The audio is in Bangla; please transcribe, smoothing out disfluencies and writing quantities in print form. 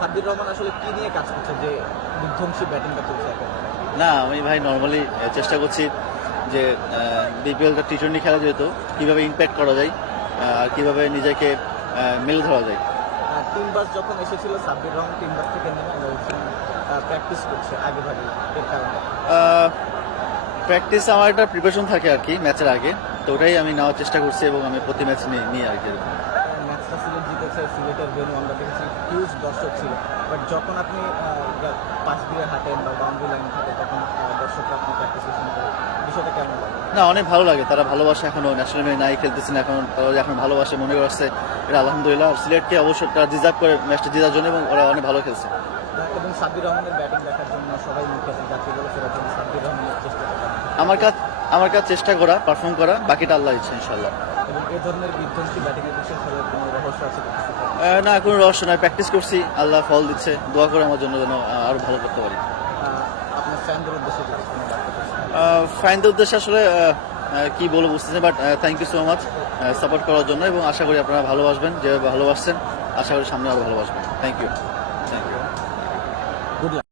সাব্বির রহমান আসলে কি নিয়ে কাজ করছে যে বিধ্বংসী ব্যাটিংটা চলছে এখন? না আমি ভাই নর্মালি চেষ্টা করছি যে বিপিএলটা টি-20 খেলা যেহেতু কীভাবে ইম্প্যাক্ট করা যায় আর কীভাবে নিজেকে মেলে ধরা যায়। টিম বাস যখন এসেছিল সাব্বির রহমান টিম বাস থেকে নেমে প্র্যাকটিস করছে আগে ভাগে এর কারণে প্র্যাকটিস আমার একটা প্রিপারেশন থাকে আর কি ম্যাচের আগে, তো ওটাই আমি নেওয়ার চেষ্টা করছি এবং আমি প্রতি ম্যাচ নিই আর কি। ম্যাচটা সিলেট জিতেছে, সিলেটের ভেন্যু আমরা দেখেছি হিউজ দর্শক ছিল, বাট যখন আপনি পাশ দিয়ে হাঁটেন বা বাউন্ডারি লাইনে থাকে তখন দর্শকরা আপনি প্র্যাকটিস শুরু করেন, বিষয়টা কেমন লাগে? না অনেক ভালো লাগে, তারা ভালোবাসে, এখনো ন্যাশনাল ম্যাচ নাই খেলতেছেন এখন, তারা এখন ভালোবাসে মনে করছে এটা আলহামদুলিল্লাহ। আর সিলেটকে অবশ্যই তারা ডিজার্ভ করে ম্যাচটা জেতার জন্য এবং ওরা অনেক ভালো খেলছে। এবং সাব্বির রহমানের ব্যাটিং দেখার জন্য সবাই মুখে আছে, যাত্রী বলে ফেরার জন্য সাব্বির রহমানের চেষ্টা করেন। আমার কাজ চেষ্টা করা, পারফর্ম করা, বাকিটা আল্লাহ ইচ্ছা ইনশাল্লাহ। এবং এই ধরনের বিধ্বংসী ব্যাটিংয়ের বিষয়ে সবার কোনো রহস্য আছে? না কোনো রহস্য নয়, প্র্যাকটিস করছি, আল্লাহ ফল দিচ্ছে, দোয়া করে আমার জন্য যেন আরও ভালো করতে পারি। আপনার ফ্যানদের উদ্দেশ্যে ফাইনদের উদ্দেশ্যে আসলে কি বলবো বুঝতেছি, but thank you so much support করার জন্য, এবং আশা করি আপনারা ভালোবাসবেন, যেভাবে ভালোবাসছেন আশা করি সামনে আরও ভালোবাসবেন। Thank you. গুড লাক।